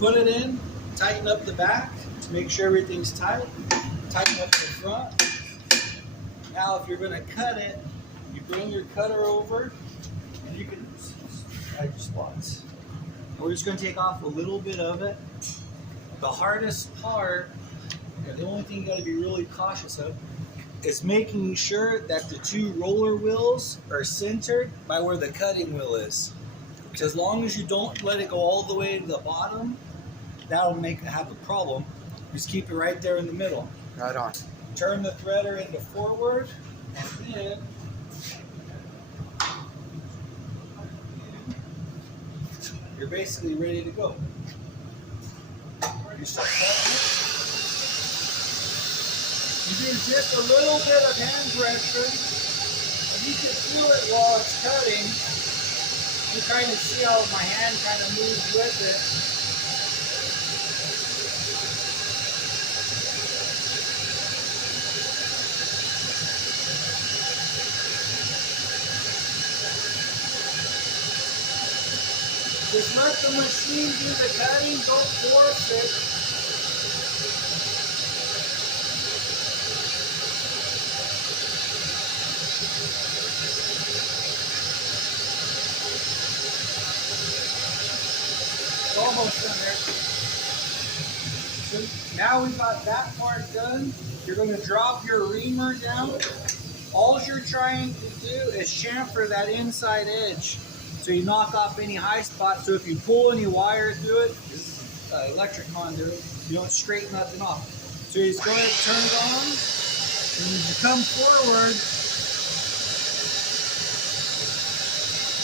put it in, tighten up the back to make sure everything's tight. Tighten up the front. Now if you're going to cut it, you bring your cutter over and you can add your spots. We're just going to take off a little bit of it. The hardest part, and the only thing you got to be really cautious of, is making sure that the two roller wheels are centered by where the cutting wheel is. Because as long as you don't let it go all the way to the bottom, that'll have a problem. Just keep it right there in the middle. Right on. Turn the threader into forward, and then you're basically ready to go. You start cutting it. You do just a little bit of hand pressure, and you can feel it while it's cutting. You kind of see how my hand kind of moves with it. Just let the machine do the cutting, don't force it. It's almost done there. So now we've got that part done. You're going to drop your reamer down. All you're trying to do is chamfer that inside edge, so you knock off any high spots. So if you pull any wire through it, this is electric conduit, you don't straighten nothing off. So you just go ahead and turn it on, and as you come forward,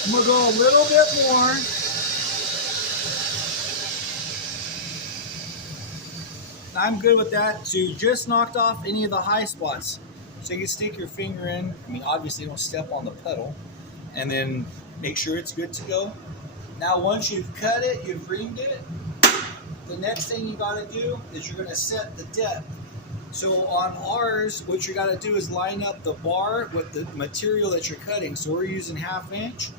I'm going to go a little bit more. I'm good with that. So you just knocked off any of the high spots. So you can stick your finger in. I mean, obviously don't step on the pedal. And then make sure it's good to go. Now once you've cut it, you've reamed it, the next thing you got to do is you're going to set the depth. So on ours, what you got to do is line up the bar with the material that you're cutting. So we're using 1/2 inch.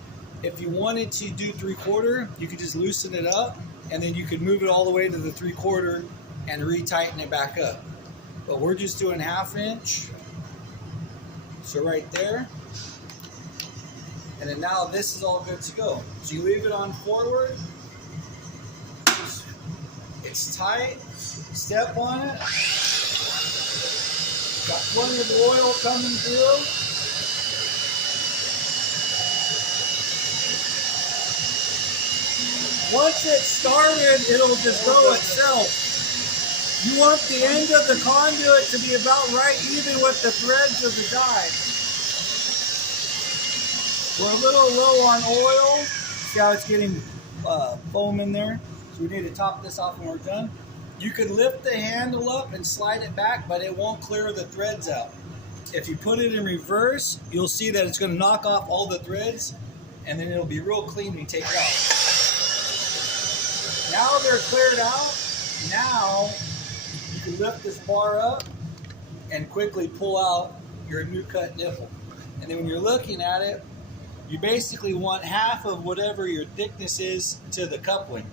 If you wanted to do 3/4, you could just loosen it up, and then you could move it all the way to the 3/4 and retighten it back up. But we're just doing 1/2 inch. So right there. And then now this is all good to go. So you leave it on forward. It's tight. Step on it. Got plenty of oil coming through. Once it's started, it'll just go itself. You want the end of the conduit to be about right even with the threads of the die. We're a little low on oil. See how it's getting foam in there? So we need to top this off when we're done. You could lift the handle up and slide it back, but it won't clear the threads out. If you put it in reverse, you'll see that it's going to knock off all the threads, and then it'll be real clean when you take it out. Now they're cleared out. Now you can lift this bar up and quickly pull out your new cut nipple. And then when you're looking at it, you basically want 1/2 of whatever your thickness is to the coupling.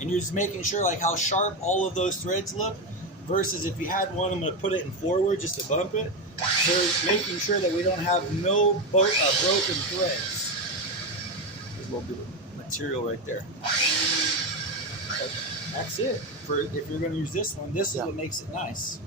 And you're just making sure like how sharp all of those threads look, versus if you had one, I'm going to put it in forward just to bump it. So making sure that we don't have no broken threads. There's a little bit of material right there. But that's it. For if you're going to use this one, this is what makes it nice.